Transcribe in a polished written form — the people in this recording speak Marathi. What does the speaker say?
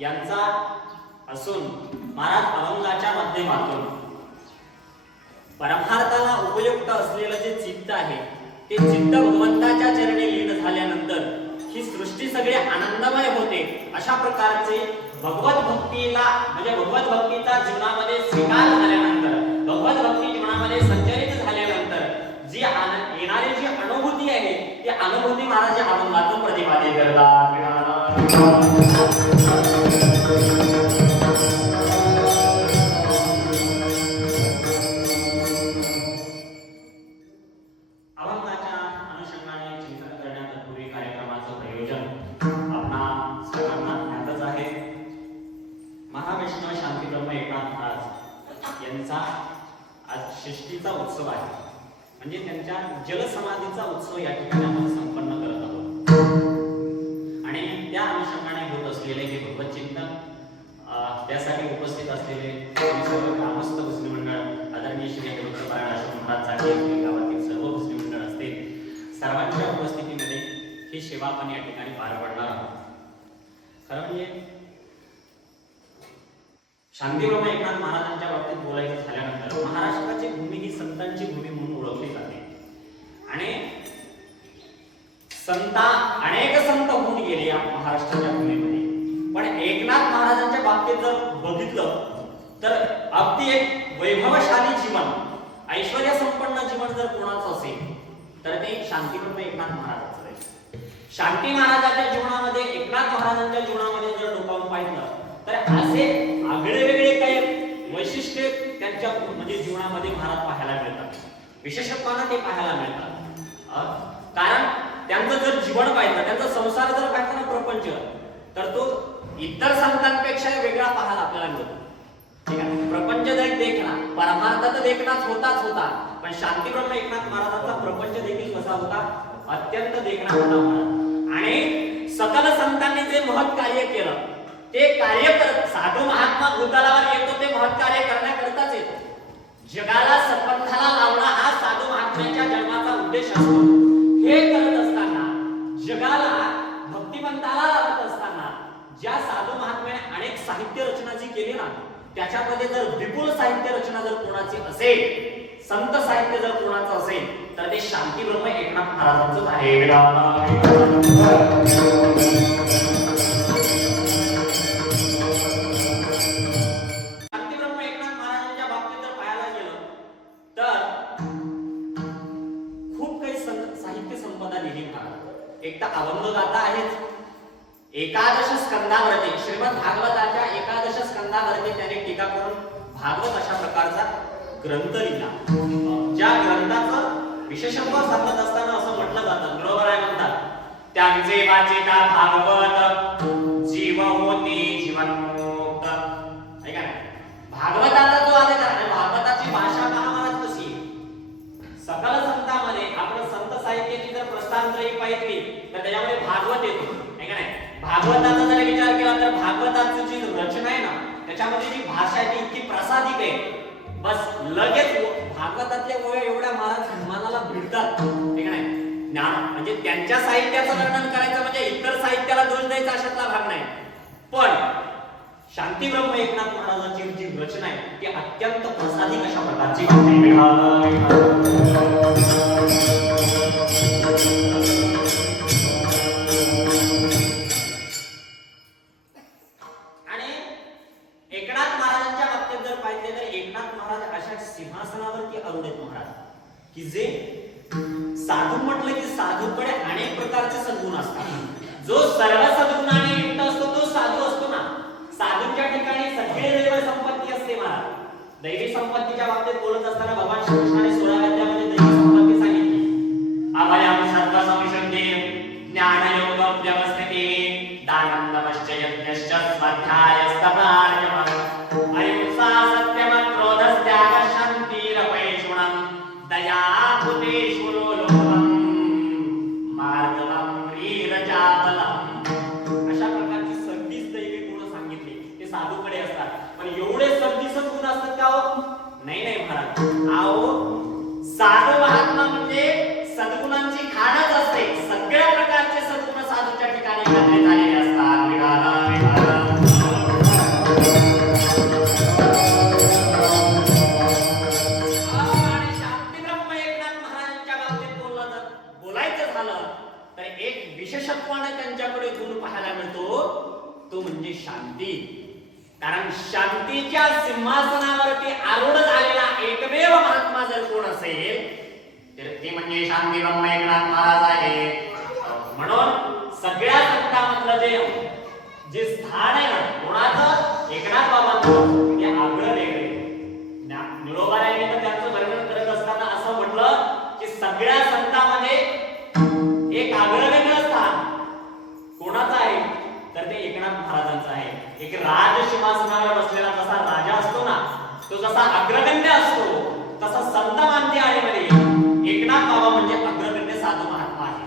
यांचा असून महाराज अभंगाच्या माध्यमातून परमार्थाला उपयुक्त असलेलं जे चित्त आहे ते चित्त भगवंताच्या चरणी लीन झाल्यानंतर ही सृष्टी सगळी आनंदमय होते. अशा प्रकारचे भगवत भक्तीला म्हणजे भगवत भक्तीचा जीवनामध्ये स्वीकार झाल्यानंतर भगवत भक्ती जीवनामध्ये संचरित झाल्यानंतर जी येणारी जी अनुभूती आहे ती अनुभूती महाराज अभंगातून प्रतिपादित करतात. षष्टीचा उत्सव आहे म्हणजे त्यांच्या जलसमाधीचा उत्सव या ठिकाणी आपण संपन्न करत आहोत आणि त्या अनुषंगाने होत असलेले हे भगवत चिंतन त्यासाठी उपस्थित असलेले सर्व ग्रामस्थ भजनी मंडळ आदरणीय श्री हरिभक्त आश्रम महाराज चाटे गावातील सर्व भजनी मंडळ असतील सर्वांच्या उपस्थितीमध्ये ही सेवा आपण या ठिकाणी पार पाडणार आहोत. खरं म्हणजे शांतीप्रभू एकनाथ महाराजांच्या बाबतीत बोलायचं झाल्यानंतर महाराष्ट्राची भूमी ही संतांची भूमी म्हणून ओळखली जाते आणि अनेक संत होऊन गेले या महाराष्ट्राच्या भूमीमध्ये. पण एकनाथ महाराजांच्या बाबतीत जर बघितलं तर अगदी एक वैभवशाली जीवन ऐश्वर्य संपन्न जीवन जर कोणाचं असेल तर ते शांतीप्रभू एकनाथ महाराजांचं आहे. शांती महाराजांच्या जीवनामध्ये एकनाथ महाराजांच्या जीवनामध्ये जर डोकावून पाहिलं तर असे आगळे वेगळे काही वैशिष्ट्य त्यांच्या म्हणजे जीवनामध्ये महाराज पाहायला मिळतात. विशेषत्वानं ते पाहायला मिळतात. कारण त्यांचं जर जीवन पाहिलं त्यांचा संसार जर पाहिला ना प्रपंच तर तो इतर संतांपेक्षा वेगळा पाहायला आपल्याला मिळतो. ठीक आहे. प्रपंच देखना परमार्थात देखनाच होताच होता पण शांतीप्रभू एकनाथ महाराजांचा प्रपंच देखील कसा होता अत्यंत देखना होता आणि सकल संतांनी जे महत् कार्य केलं ते कार्य करत साधू महात्मा भूतलावर येतो ते महत् कार्य करण्याकरताच येतो. जगाला सत्पंथाला लावणं हा साधू महात्म्याच्या जन्माचा उद्देश असतो. हे करत असताना जगाला भक्तिपंथाला लावत असताना ज्या साधू महात्म्याने अनेक साहित्य रचना जी केली ना त्याच्यामध्ये जर विपुल साहित्य रचना जर कोणाची असेल संत साहित्य जर कोणाचं असेल तर ते शांती ब्रह्म एकनाथ महाराजांचंच आहे. शांती ब्रह्म एकनाथ महाराजांच्या बाबतीत जर पाहायला गेलं तर खूप काही साहित्य संपदा लिहिली महाराज. एक तर अभंग गाथा आहेच, एकादश स्कंदावरती श्रीमद भागवताच्या एकादश स्कंदावरती त्याने टीका करून भागवत अशा प्रकारचा ग्रंथ लिहिला. ज्या ग्रंथाचं विशेषत्व सांगत असताना असं म्हटलं जातं, बरोबर आहे म्हणतात, त्यांचे वाचिता भागवत जीव होती जीवनमुक्त. ऐका ना, भागवताचा जो आलेख आहे, भागवताची भाषा पहा महाराज कशी आहे. सकल संतांमध्ये आपण संत साहित्याची जर प्रस्थानत्रयी पाहिली तर त्याच्यामध्ये भागवत येतो. ऐका नाही, भागवताचा जर विचार केला तर भागवताची जी रचना आहे ना त्याच्यामध्ये जी भाषा आहे ती इतकी प्रसादिक आहे, बस लगेच भागवतातल्या ओळी एवढ्या महाराज मनाला भिडतात. ठीक आहे, ज्ञान म्हणजे त्यांच्या साहित्याचं वर्णन करायचं म्हणजे इतर साहित्याला दोष द्यायचा अशातला भाग नाही. पण शांती ब्रह्म एकनाथ महाराजांची जी रचना आहे ती अत्यंत प्रसादिक अशा प्रकारची आणि एकनाथ महाराजांच्या बाबतीत जर पाहिजे तर एकनाथ महाराज अशा सिंहासनावरती आरूढ आहेत महाराज की जे साधू म्हटलं की साधूकडे अनेक प्रकारचे सद्गुण असतात. जो सर्व सद्गुणाने युक्त असतो तो साधू असतो ना. साधूच्या ठिकाणी सगळे दैव संपत्ती असते महाराज. दैवी संपत्तीच्या बाबतीत बोलत असताना भगवान श्रीकृष्णाने 16व्या अध्यायामध्ये दैवी संपत्ती सांगितली. अभयं सर्व संशुद्धि ज्ञानयोग व्यवस्थिती दानं तपश्च यज्ञश्च स्वाध्यायस्तपार्यमः अहिंसा सत्यम क्रोधस्त्याग शान्तिरपैशुणं दया भूतेषु लोलुपं मार्गवं ह्रीरचापलम्. अशा प्रकारची 36 दैवी गुण सांगितली. ते साधूकडे असतात. पण एवढे 36 गुण असतात का हो? नाही नाही महाराज. आओ, साधू महात्मा म्हणजे सद्गुणांची खाणच असते. सगळ्या प्रकारचे सद्गुण साधूच्या ठिकाणी एकत्रित झालेले असतात. आणि शांती ब्रह्म एकनाथ महाराजांच्या बाबतीत बोलायचं झालं तर एक विशेषत्वाने त्यांच्याकडे गुण पाहायला मिळतो, तो म्हणजे शांती. कारण शांतीच्या सिंहासनावरती आरूढ झालेला एकमेव महात्मा जर कोण असेल तर ते म्हणजे शांती ब्रह्म एकनाथ महाराज आहे. म्हणून सगळ्या संतांमधलं जे स्थान आहे ना कोणाचं, एकनाथ बाबांचं, ते आगळं वेगळे. निळोबाऱ्यांनी तर त्यांचं वर्णन करत असताना असं म्हटलं की सगळ्या संतांमध्ये एक आगळं वेगळं स्थान कोणाचं आहे तर ते एकनाथ महाराजांचं आहे. एक राजसिंहासनावर बसलेला जसा राजा असतो ना, तो जसा अग्रगण्य असतो तसा संत मानते आहे मध्ये एकनाथ बाबा म्हणजे अग्रगण्य साधू महात्मा आहे.